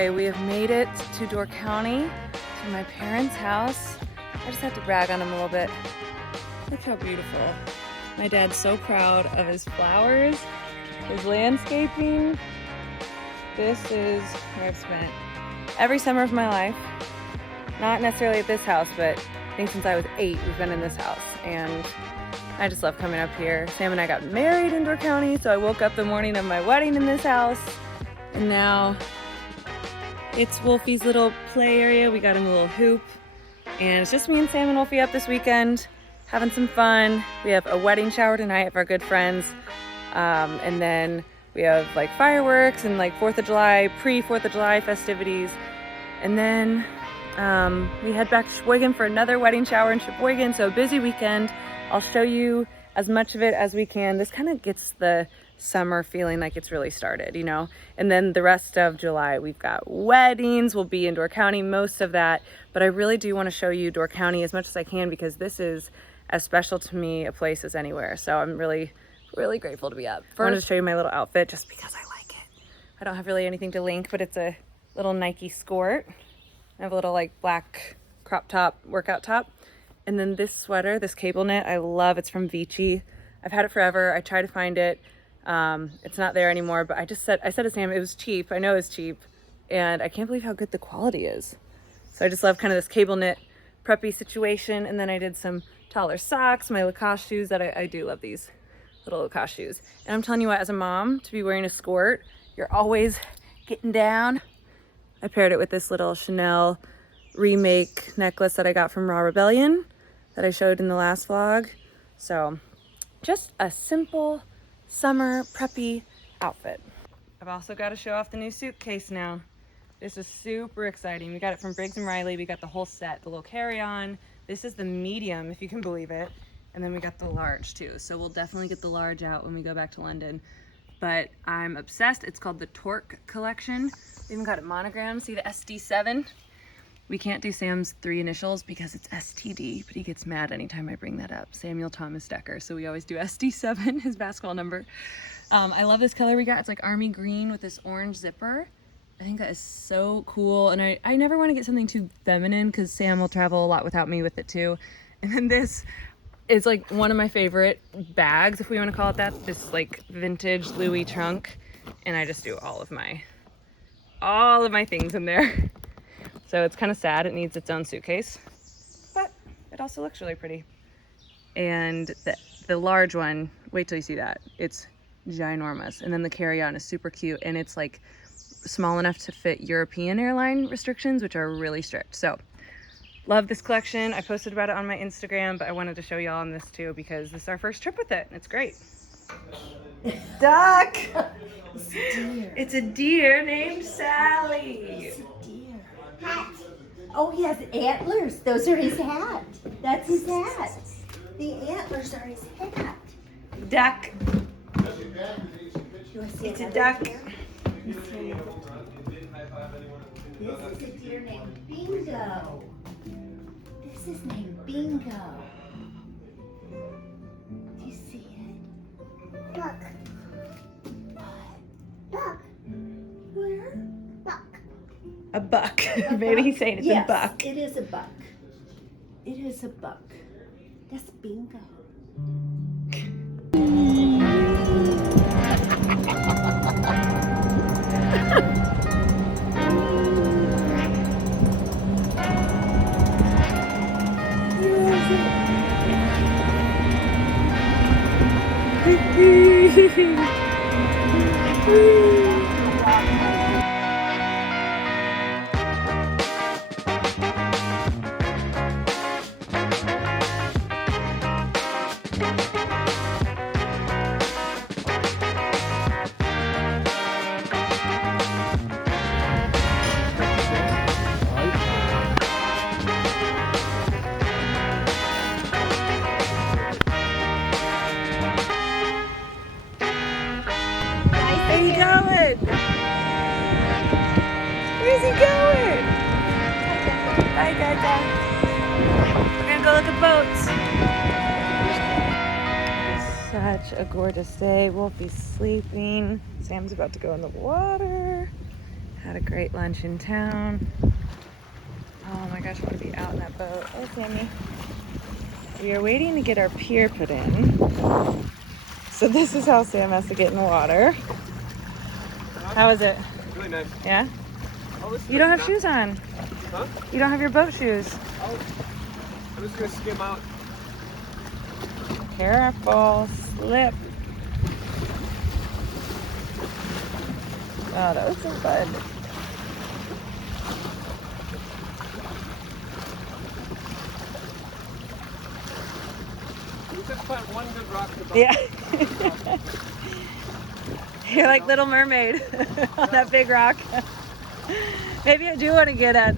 Okay, we have made it to Door County, to my parents' house. I just have to brag on them a little bit. Look how beautiful. My dad's so proud of his flowers, his landscaping. This is where I've spent every summer of my life. Not necessarily at this house, but I think since I was 8, we've been in this house. And I just love coming up here. Sam and I got married in Door County, so I woke up the morning of my wedding in this house. And now it's Wolfie's little play area. We got him a little hoop. And it's just me and Sam and Wolfie up this weekend, having some fun. We have a wedding shower tonight of our good friends. And then we have like fireworks and like 4th of July, pre-4th of July festivities. And then we head back to Sheboygan for another wedding shower in Sheboygan. So a busy weekend. I'll show you as much of it as we can. This kind of gets the summer feeling like it's really started, you know? And then the rest of July, we've got weddings. We'll be in Door County most of that. But I really do want to show you Door County as much as I can because this is as special to me a place as anywhere. So I'm really grateful to be up. I wanted to show you my little outfit just because I like it. I don't have really anything to link, but it's a little Nike skirt. I have a little like black crop top, workout top. And then this sweater, this cable knit, I love. It's from Vici. I've had it forever. I tried to find it. It's not there anymore, but I said to Sam, it was cheap. I know it's cheap. And I can't believe how good the quality is. So I just love kind of this cable knit preppy situation. And then I did some taller socks, my Lacoste shoes that I do love these little Lacoste shoes. And I'm telling you what, as a mom, to be wearing a skirt, you're always getting down. I paired it with this little Chanel remake necklace that I got from Raw Rebellion that I showed in the last vlog. So just a simple summer preppy outfit. I've also got to show off the new suitcase now. This is super exciting. We got it from BRIGGS and RILEY. We got the whole set, the little carry-on. This is the medium, if you can believe it. And then we got the large too. So we'll definitely get the large out when we go back to London. But I'm obsessed. It's called the Torque collection. We even got it monogrammed. See the SD7? We can't do Sam's 3 initials because it's STD, but he gets mad anytime I bring that up. Samuel Thomas Dekker. So we always do SD7, his basketball number. I love this color we got. It's like army green with this orange zipper. I think that is so cool. And I never want to get something too feminine because Sam will travel a lot without me with it too. And then this is like one of my favorite bags, if we want to call it that. This like vintage Louis trunk. And I just do all of my things in there. So it's kind of sad. It needs its own suitcase, but it also looks really pretty. And the large one, wait till you see that. It's ginormous. And then the carry-on is super cute. And it's like small enough to fit European airline restrictions, which are really strict. So love this collection. I posted about it on my Instagram, but I wanted to show y'all on this too because this is our first trip with it. And it's great. Duck! It's a deer named Sally. It's a deer. Hat. Oh, he has antlers. Those are his hat. That's his hat. The antlers are his hat. Duck. It's a duck. This is a deer named Bingo. This is named Bingo. Do you see it? Duck. Duck. Where? Buck. A buck. Maybe he's saying it's yes, a buck. It is a buck. It is a buck. That's Bingo. Where's he going? Where's he going? Bye, Dada. We're gonna go look at boats. Such a gorgeous day. Wolfie's sleeping. Sam's about to go in the water. Had a great lunch in town. Oh my gosh, I want to be out in that boat. Oh, Sammy. We are waiting to get our pier put in. So this is how Sam has to get in the water. How is it? Really nice. Yeah? Oh, You don't have shoes on. Huh? You don't have your boat shoes. Oh, I'm just gonna skim out. Careful, slip. Oh, that was so fun. You just plant one good rock to Yeah. You're like Little Mermaid on that big rock. Maybe I do want to get a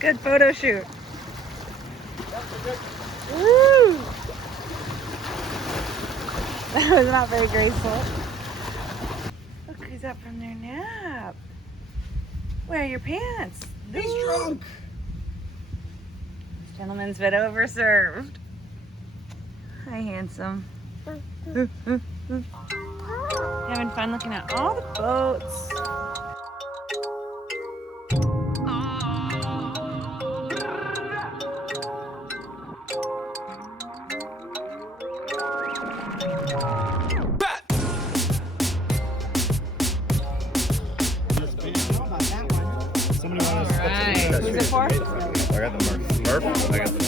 good photo shoot. Woo! That was not very graceful. Look who's up from their nap. Where are your pants? He's drunk. This gentleman's been overserved. Hi, handsome. Having fun looking at all the boats. Who's it for? I got the Murph. I got the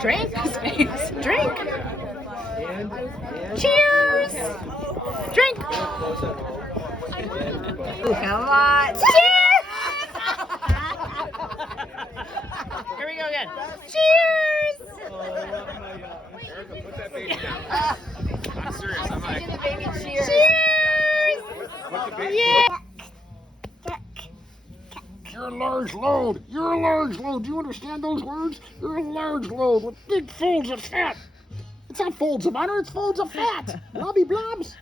Drink. Drink. Cheers. Drink. Come on. Cheers. Here we go again. Cheers. Erica, put that baby down. I'm serious. I'm like, Cheers. put the baby. Yeah. You're a large load. You're a large load. Do you understand those words? You're a large load with big folds of fat. It's not folds of butter, it's folds of fat. Blobby blobs.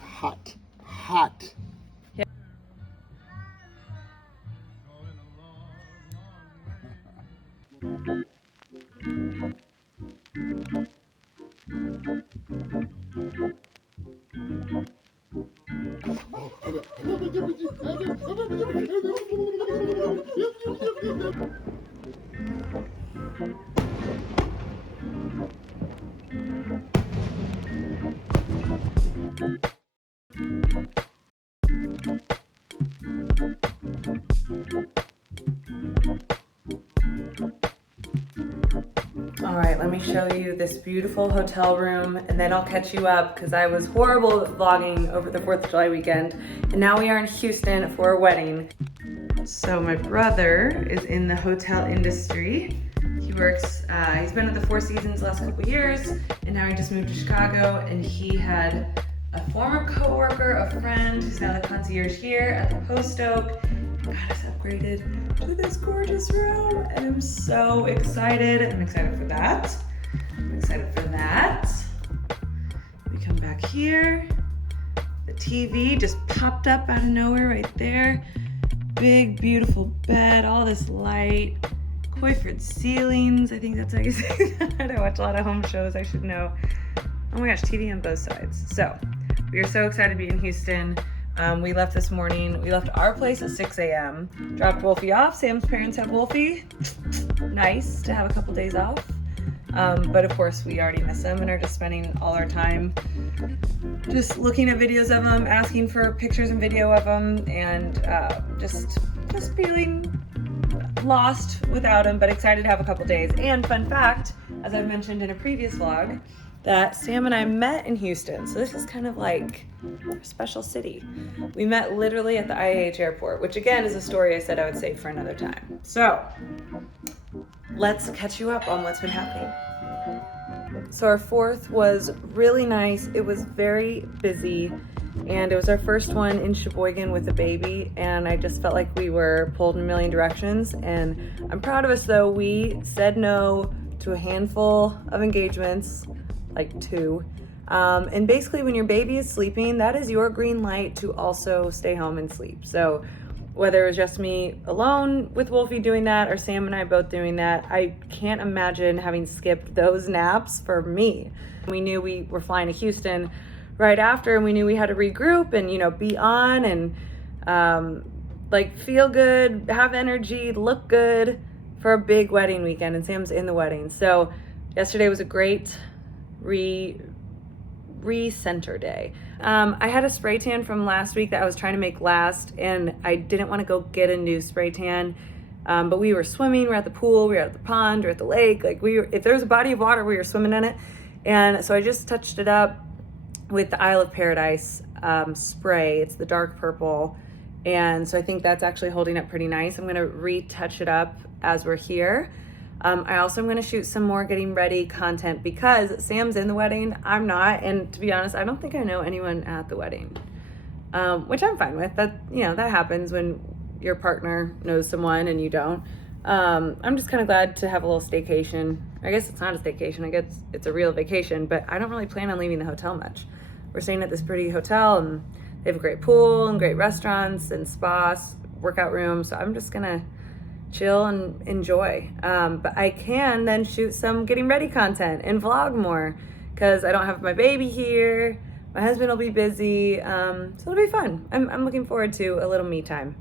Hot. Hot. All right, let me show you this beautiful hotel room and then I'll catch you up because I was horrible at vlogging over the 4th of July weekend. And now we are in Houston for a wedding. So my brother is in the hotel industry. He works, he's been at the Four Seasons the last couple years and now he just moved to Chicago and he had a former coworker, a friend who's now the concierge here at the Post Oak. Got us upgraded to this gorgeous room and I'm so excited. I'm excited for that. I'm excited for that. We come back here. The TV just popped up out of nowhere right there. Big, beautiful bed, all this light. Coifred ceilings, I think that's how you say that. I watch a lot of home shows, I should know. Oh my gosh, TV on both sides. So, we are so excited to be in Houston. We left this morning. We left our place at 6 a.m. Dropped Wolfie off. Sam's parents have Wolfie. Nice to have a couple days off. But of course we already miss them and are just spending all our time just looking at videos of them, asking for pictures and video of them, and just feeling lost without them, but excited to have a couple days. And fun fact, as I've mentioned in a previous vlog, that Sam and I met in Houston. So this is kind of like a special city. We met literally at the IAH airport, which again is a story I said I would save for another time. So let's catch you up on what's been happening. So our 4th was really nice. It was very busy, and it was our first one in Sheboygan with a baby, and I just felt like we were pulled in a million directions. And I'm proud of us though. We said no to a handful of engagements, like 2. And basically when your baby is sleeping, that is your green light to also stay home and sleep. So whether it was just me alone with Wolfie doing that or Sam and I both doing that, I can't imagine having skipped those naps for me. We knew we were flying to Houston right after, and we knew we had to regroup and, you know, be on and like feel good, have energy, look good for a big wedding weekend, and Sam's in the wedding. So yesterday was a great recenter day. I had a spray tan from last week that I was trying to make last, and I didn't want to go get a new spray tan. But we were swimming, we were at the pool, we were at the pond, we were at the lake. Like if there was a body of water, we were swimming in it. And so I just touched it up with the Isle of Paradise spray. It's the dark purple. And so I think that's actually holding up pretty nice. I'm gonna retouch it up as we're here. I also am going to shoot some more getting ready content because Sam's in the wedding, I'm not, and to be honest, I don't think I know anyone at the wedding, which I'm fine with. That, you know, that happens when your partner knows someone and you don't. I'm just kind of glad to have a little staycation. I guess it's not a staycation, I guess it's a real vacation, but I don't really plan on leaving the hotel much. We're staying at this pretty hotel, and they have a great pool and great restaurants and spas, workout rooms, so I'm just gonna chill and enjoy. But I can then shoot some getting ready content and vlog more because I don't have my baby here. My husband will be busy, so it'll be fun. I'm looking forward to a little me time.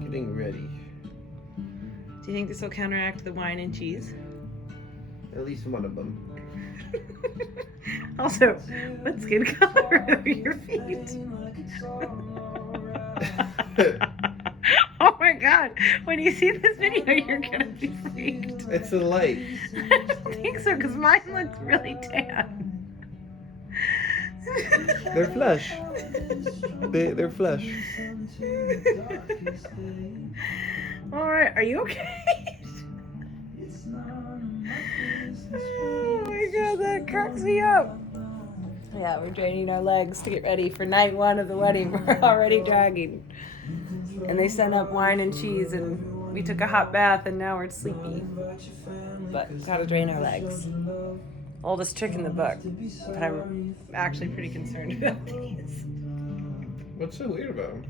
Getting ready. Do you think this will counteract the wine and cheese? At least one of them. Also, what skin color are your feet? Oh my god, when you see this video, you're gonna be freaked. It's the light. I don't think so, because mine looks really tan. They're flesh. They're flesh. Alright, are you okay? Oh my god, that cracks me up. Yeah, we're draining our legs to get ready for night 1 of the wedding. We're already dragging. And they sent up wine and cheese, and we took a hot bath, and now we're sleepy. But gotta drain our legs. Oldest trick in the book. But I'm actually pretty concerned about these. What's so weird about them?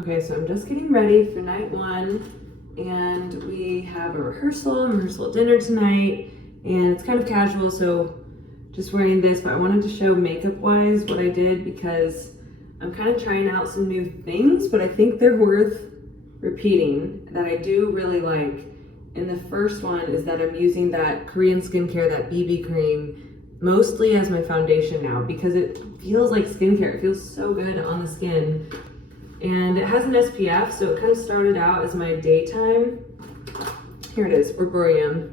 Okay, so I'm just getting ready for night 1. And we have a rehearsal dinner tonight, and it's kind of casual, so just wearing this, but I wanted to show makeup wise what I did because I'm kind of trying out some new things, but I think they're worth repeating that I do really like. And the first one is that I'm using that Korean skincare, that BB cream, mostly as my foundation now because it feels like skincare. It feels so good on the skin. And it has an SPF, so it kind of started out as my daytime. Here it is, Herborium.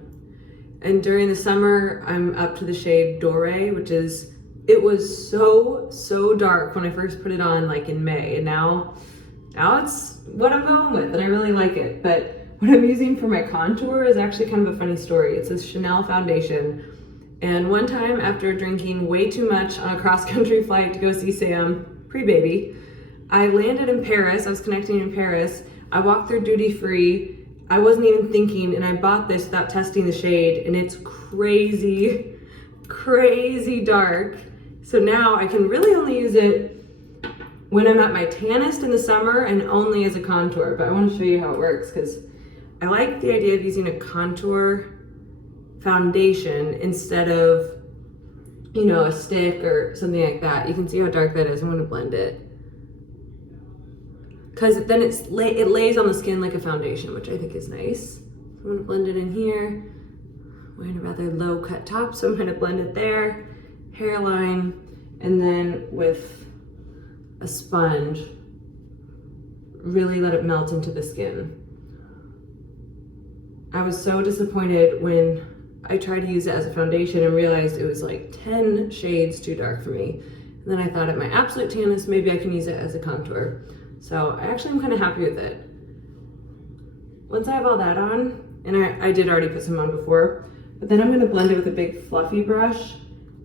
And during the summer, I'm up to the shade Doré, which is, it was so dark when I first put it on, like in May. And now it's what I'm going with, and I really like it. But what I'm using for my contour is actually kind of a funny story. It's this Chanel foundation. And one time after drinking way too much on a cross-country flight to go see Sam, pre-baby, I landed in Paris. I was connecting in Paris. I walked through duty free. I wasn't even thinking, and I bought this without testing the shade, and it's crazy dark. So now I can really only use it when I'm at my tannest in the summer and only as a contour. But I want to show you how it works because I like the idea of using a contour foundation instead of, you know, a stick or something like that. You can see how dark that is. I'm going to blend it. because then it lays on the skin like a foundation, which I think is nice. I'm gonna blend it in here. Wearing a rather low cut top, so I'm gonna blend it there, hairline, and then with a sponge, really let it melt into the skin. I was so disappointed when I tried to use it as a foundation and realized it was like 10 shades too dark for me. And then I thought at my absolute tannest, maybe I can use it as a contour. So I actually am kind of happy with it. Once I have all that on, and I did already put some on before, but then I'm gonna blend it with a big fluffy brush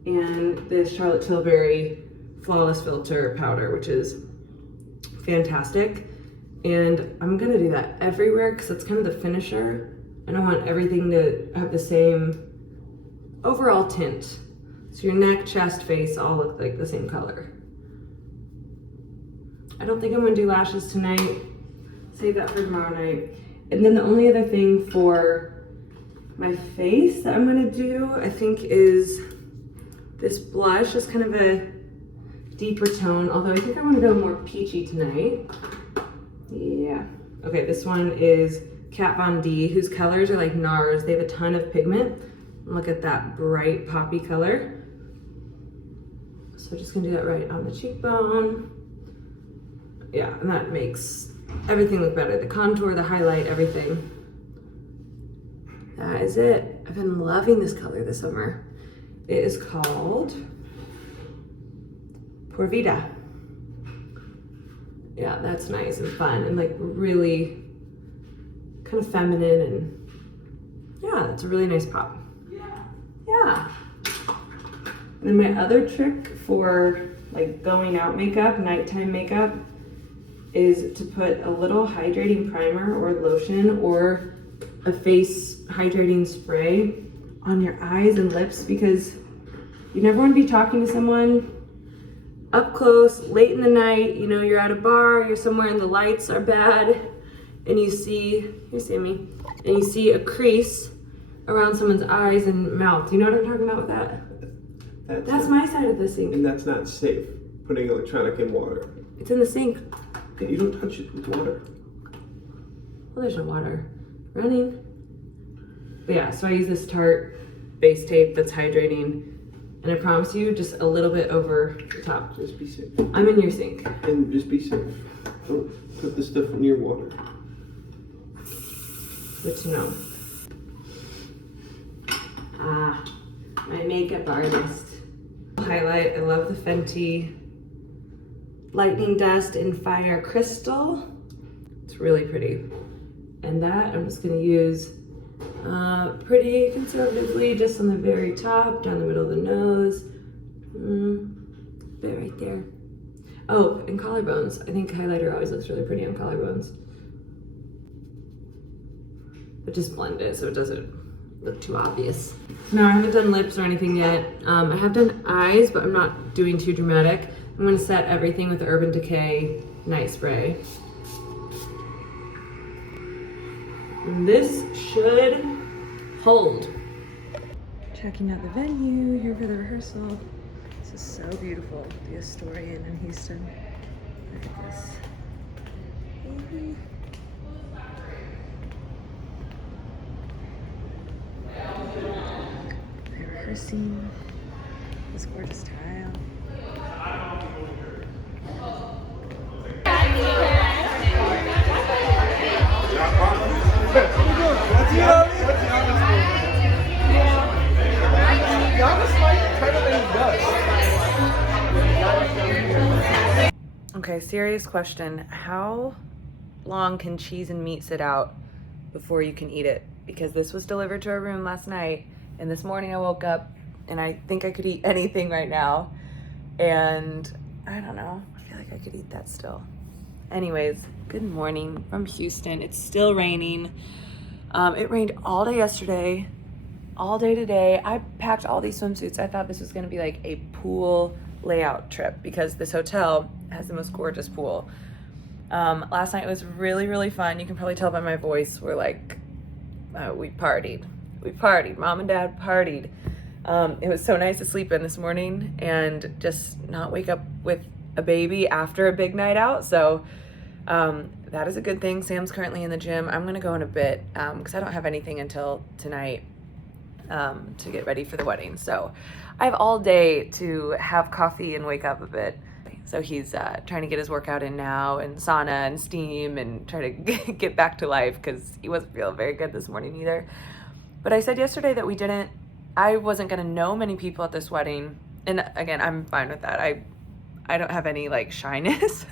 and this Charlotte Tilbury Flawless Filter powder, which is fantastic. And I'm gonna do that everywhere because it's kind of the finisher. And I want everything to have the same overall tint. So your neck, chest, face all look like the same color. I don't think I'm gonna do lashes tonight. Save that for tomorrow night. And then the only other thing for my face that I'm gonna do, I think, is this blush. Is kind of a deeper tone, although I think I wanna go more peachy tonight. Yeah. Okay, this one is Kat Von D, whose colors are like NARS. They have a ton of pigment. Look at that bright poppy color. So just gonna do that right on the cheekbone. Yeah, and that makes everything look better. The contour, the highlight, everything. That is it. I've been loving this color this summer. It is called Por Vida. Yeah, that's nice and fun and like really kind of feminine, and yeah, it's a really nice pop. Yeah. And then my other trick for like going out makeup, nighttime makeup, is to put a little hydrating primer or lotion or a face hydrating spray on your eyes and lips, because you never want to be talking to someone up close, late in the night, you know, you're at a bar, you're somewhere and the lights are bad, and you see, here's Sammy, and you see a crease around someone's eyes and mouth. You know what I'm talking about with that? That's my side of the sink. And that's not safe, putting electronic in water. It's in the sink. Okay, you don't touch it with water. Well, there's no water running. But yeah, so I use this Tarte base tape that's hydrating, and I promise you, just a little bit over the top. Just be safe. I'm in your sink. And just be safe. Don't put this stuff near water. Good to know. Ah, my makeup artist. Highlight, I love the Fenty Lightning Dust in Fire Crystal. It's really pretty. And that I'm just gonna use pretty conservatively, just on the very top, down the middle of the nose. Bit right there. Oh, and collarbones. I think highlighter always looks really pretty on collarbones. But just blend it so it doesn't look too obvious. So now I haven't done lips or anything yet. I have done eyes, but I'm not doing too dramatic. I'm gonna set everything with the Urban Decay Night Spray. And this should hold. Checking out the venue here for the rehearsal. This is so beautiful. The Astoria in Houston. Look at this. Baby. They're rehearsing this gorgeous tile. Okay, serious question. How long can cheese and meat sit out before you can eat it? Because this was delivered to our room last night, and this morning I woke up and I think I could eat anything right now. And I don't know, I feel like I could eat that still. Anyways, good morning from Houston. It's still raining. It rained all day yesterday, all day today. I packed all these swimsuits. I thought this was gonna be like a pool layout trip because this hotel has the most gorgeous pool. Last night was really, really fun. You can probably tell by my voice. We're like, we partied. We partied. Mom and Dad partied. It was so nice to sleep in this morning and just not wake up with a baby after a big night out. So That is a good thing. Sam's currently in the gym. I'm gonna go in a bit because I don't have anything until tonight to get ready for the wedding. So I have all day to have coffee and wake up a bit. So he's trying to get his workout in now, and sauna and steam, and try to get back to life because he wasn't feeling very good this morning either. But I said yesterday that I wasn't gonna know many people at this wedding. And again, I'm fine with that. I don't have any like shyness,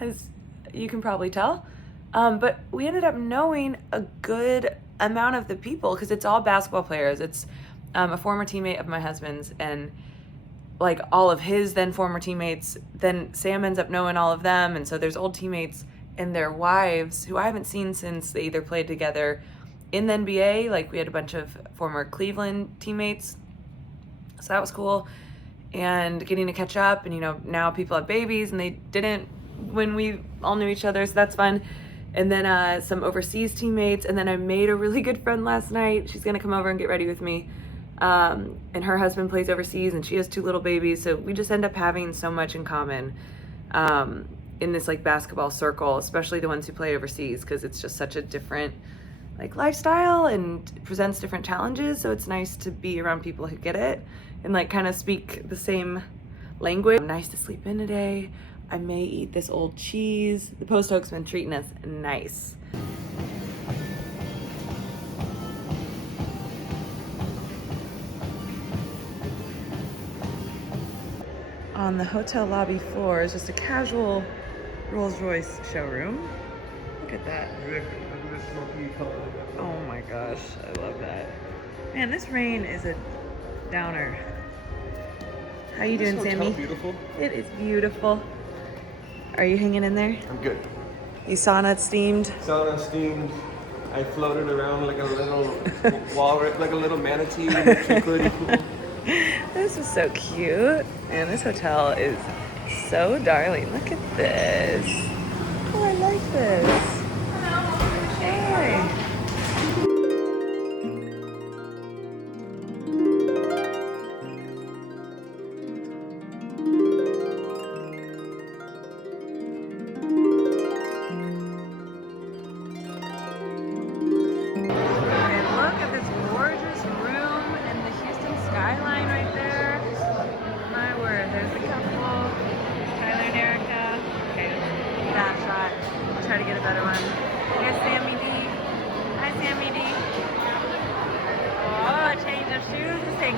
as you can probably tell. But we ended up knowing a good amount of the people because it's all basketball players. It's a former teammate of my husband's, and like all of his then former teammates. Then Sam ends up knowing all of them, and so there's old teammates and their wives who I haven't seen since they either played together in the NBA. Like we had a bunch of former Cleveland teammates, so that was cool. And getting to catch up, and you know, now people have babies and they didn't when we all knew each other, so that's fun. And then some overseas teammates, and then I made a really good friend last night. She's gonna come over and get ready with me. And her husband plays overseas, and she has 2 little babies, so we just end up having so much in common in this like basketball circle, especially the ones who play overseas, because it's just such a different like lifestyle and presents different challenges. So it's nice to be around people who get it and like kind of speak the same language. Nice to sleep in today. I may eat this old cheese. The Post Oak's been treating us nice. On the hotel lobby floor is just a casual Rolls-Royce showroom. Look at that. Oh my gosh, I love that. Man, this rain is a downer. How you doing, Sammy? Beautiful. It is beautiful. Are you hanging in there? I'm good. You sauna steamed? Sauna steamed. I floated around like a little walrus, like a little manatee in the tranquility pool. This is so cute. And this hotel is so darling. Look at this. Oh, I like this. Hi.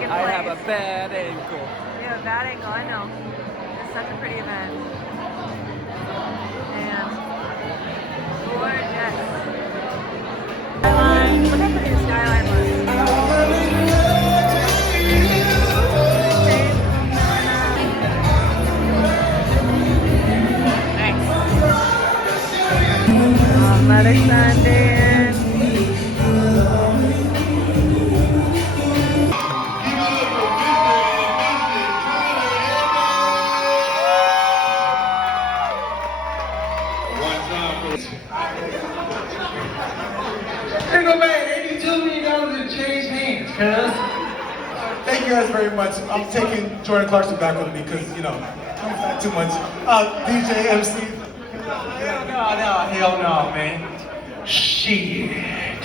I have a bad ankle. You have a bad ankle, I know. It's such a pretty event. And gorgeous. Skyline. Look how pretty the skyline was. Nice. Mother Sunday. Thank you guys very much. I'm taking Jordan Clarkson back with me because, you know, I'm not too much. DJ, MC. Hell no, man. Shit.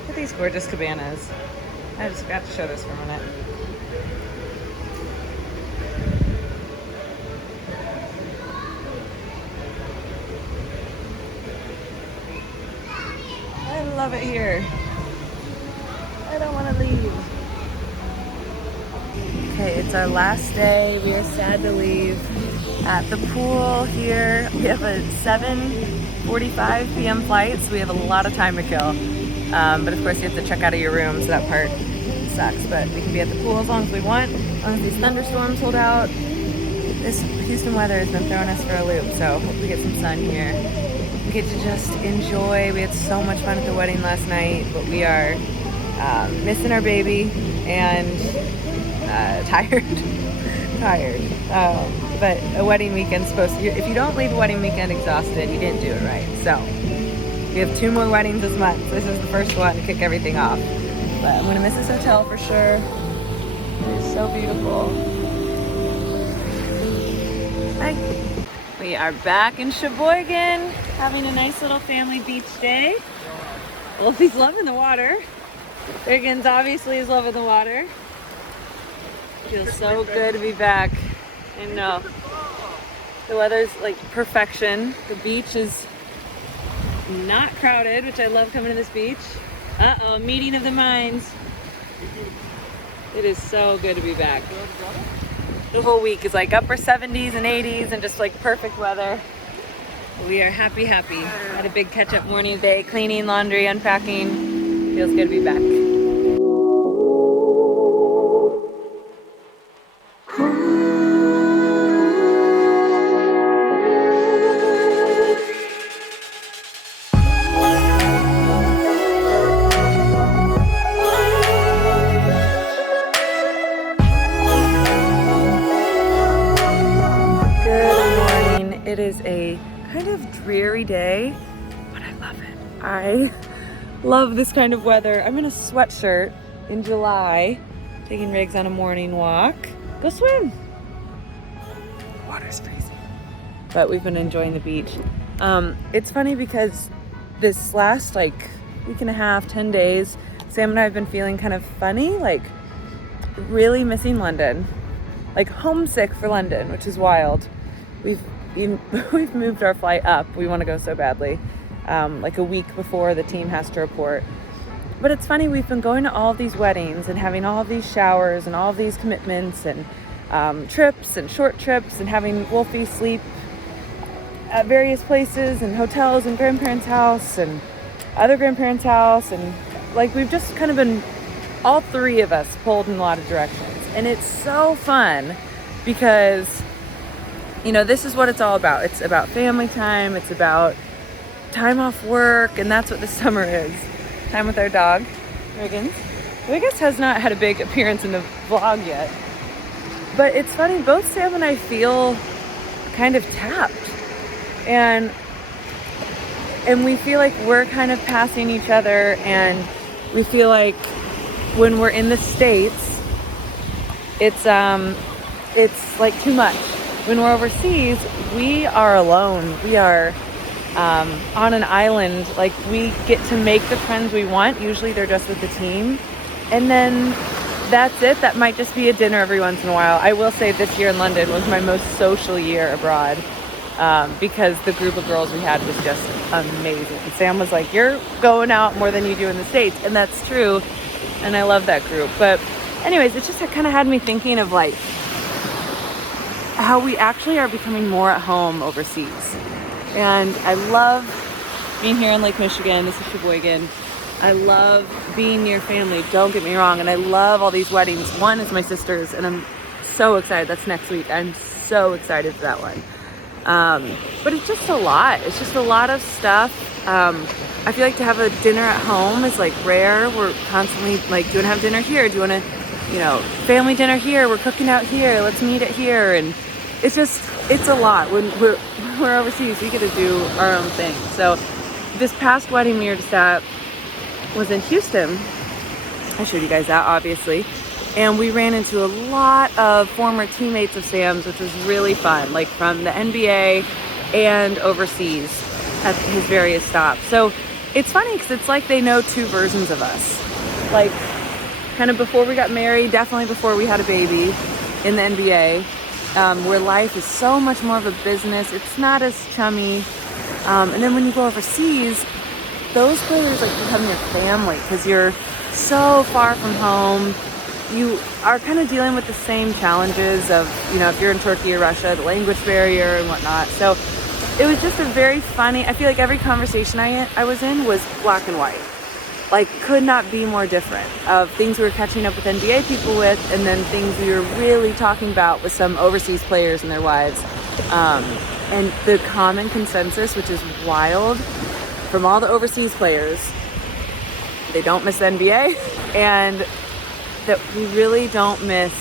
Look at these gorgeous cabanas. I just got to show this for a minute. I love it here. I don't want to leave. Okay, it's our last day. We are sad to leave. At the pool here, we have a 7:45 p.m. flight, so we have a lot of time to kill. But of course, you have to check out of your room, so that part sucks. But we can be at the pool as long as we want, as long as these thunderstorms hold out. This Houston weather has been throwing us for a loop, so hope we get some sun here. We get to just enjoy. We had so much fun at the wedding last night, but we are missing our baby and tired. But a wedding weekend's supposed to, if you don't leave a wedding weekend exhausted, you didn't do it right. So we have 2 more weddings this month. This is the first one to kick everything off. But I'm gonna miss this hotel for sure. It's so beautiful. Hi. We are back in Sheboygan, having a nice little family beach day. Wolfie's loving the water. Riggins obviously is loving the water. Feels so good to be back. I know. The weather's like perfection. The beach is not crowded, which I love coming to this beach. Uh-oh, meeting of the minds. It is so good to be back. The whole week is like upper 70s and 80s and just like perfect weather. We are happy. Had a big catch-up morning day, cleaning, laundry, unpacking. Feels good to be back. It is a kind of dreary day, but I love it. I love this kind of weather. I'm in a sweatshirt in July, taking Riggs on a morning walk. Go swim. The water's freezing. But we've been enjoying the beach. It's funny because this last like week and a half, 10 days, Sam and I have been feeling kind of funny, like really missing London. Like homesick for London, which is wild. We've moved our flight up. We want to go so badly, like a week before the team has to report. But it's funny, we've been going to all of these weddings and having all of these showers and all of these commitments and trips and short trips and having Wolfie sleep at various places and hotels and grandparents' house and other grandparents' house. And like we've just kind of been, all three of us, pulled in a lot of directions. And it's so fun because you know, this is what it's all about. It's about family time. It's about time off work. And that's what the summer is. Time with our dog, Riggins, who I guess has not had a big appearance in the vlog yet. But it's funny, both Sam and I feel kind of tapped. And we feel like we're kind of passing each other. And we feel like when we're in the States, it's like too much. When we're overseas, we are alone. We are on an island. Like we get to make the friends we want. Usually they're just with the team. And then that's it. That might just be a dinner every once in a while. I will say this year in London was my most social year abroad because the group of girls we had was just amazing. Sam was like, you're going out more than you do in the States. And that's true. And I love that group. But anyways, it just kind of had me thinking of like, how we actually are becoming more at home overseas. And I love being here in Lake Michigan. This is Sheboygan. I love being near family, don't get me wrong. And I love all these weddings. One is my sister's and I'm so excited. That's next week. I'm so excited for that one. But it's just a lot. It's just a lot of stuff. I feel like to have a dinner at home is like rare. We're constantly like, do you want to have dinner here? Do you want to, you know, family dinner here? We're cooking out here. Let's meet it here. And it's a lot. When we're overseas, we get to do our own thing. So this past wedding we were just at was in Houston. I showed you guys that, obviously. And we ran into a lot of former teammates of Sam's, which was really fun, like from the NBA and overseas at his various stops. So it's funny because it's like they know two versions of us. Like kind of before we got married, definitely before we had a baby in the NBA, where life is so much more of a business. It's not as chummy. And then when you go overseas, those players like become your family because you're so far from home. You are kind of dealing with the same challenges of, you know, if you're in Turkey or Russia, the language barrier and whatnot. So it was just a very funny, I feel like every conversation I was in was black and white. Like could not be more different of things we were catching up with NBA people with and then things we were really talking about with some overseas players and their wives. And the common consensus, which is wild, from all the overseas players, they don't miss the NBA and that we really don't miss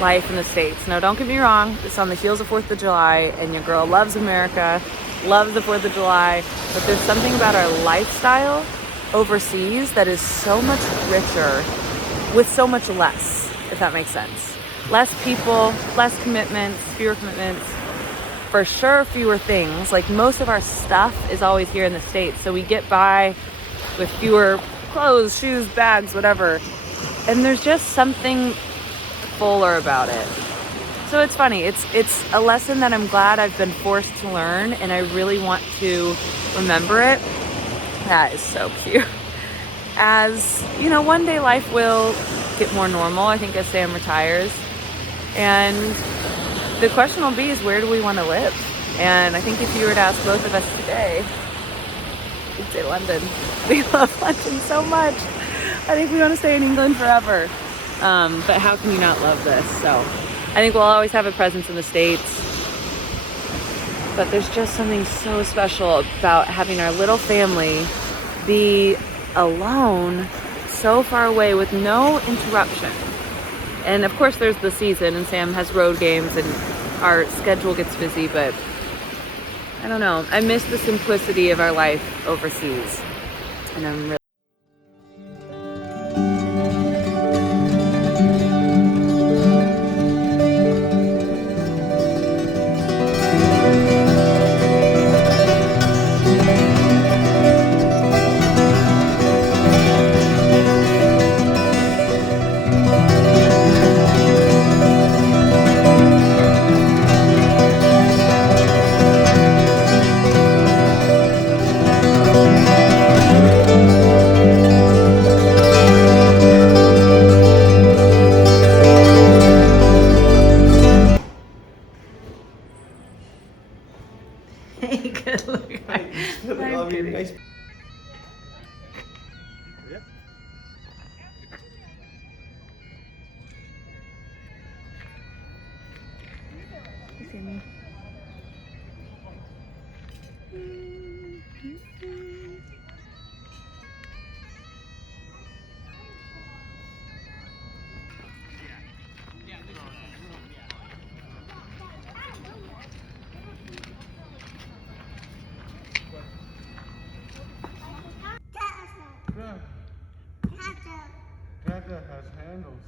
life in the States. Now, don't get me wrong, it's on the heels of 4th of July, and your girl loves America, loves the 4th of July, but there's something about our lifestyle overseas that is so much richer with so much less, if that makes sense. Less people, less commitments, fewer commitments. for sure fewer things. Like most of our stuff is always here in the States, so we get by with fewer clothes, shoes, bags, whatever. And there's just something fuller about it. So it's funny. It's a lesson that I'm glad I've been forced to learn, and I really want to remember it. That is so cute. As you know, one day life will get more normal, I think, as Sam retires. And the question will be is, where do we want to live? And I think if you were to ask both of us today, we'd say London. We love London so much. I think we want to stay in England forever. But how can you not love this? So I think we'll always have a presence in the States. But there's just something so special about having our little family be alone so far away with no interruption. And of course there's the season, and Sam has road games and our schedule gets busy, but I don't know. I miss the simplicity of our life overseas. And I'm really good look. I'm kidding. Nice. Sammy. Tata has handles.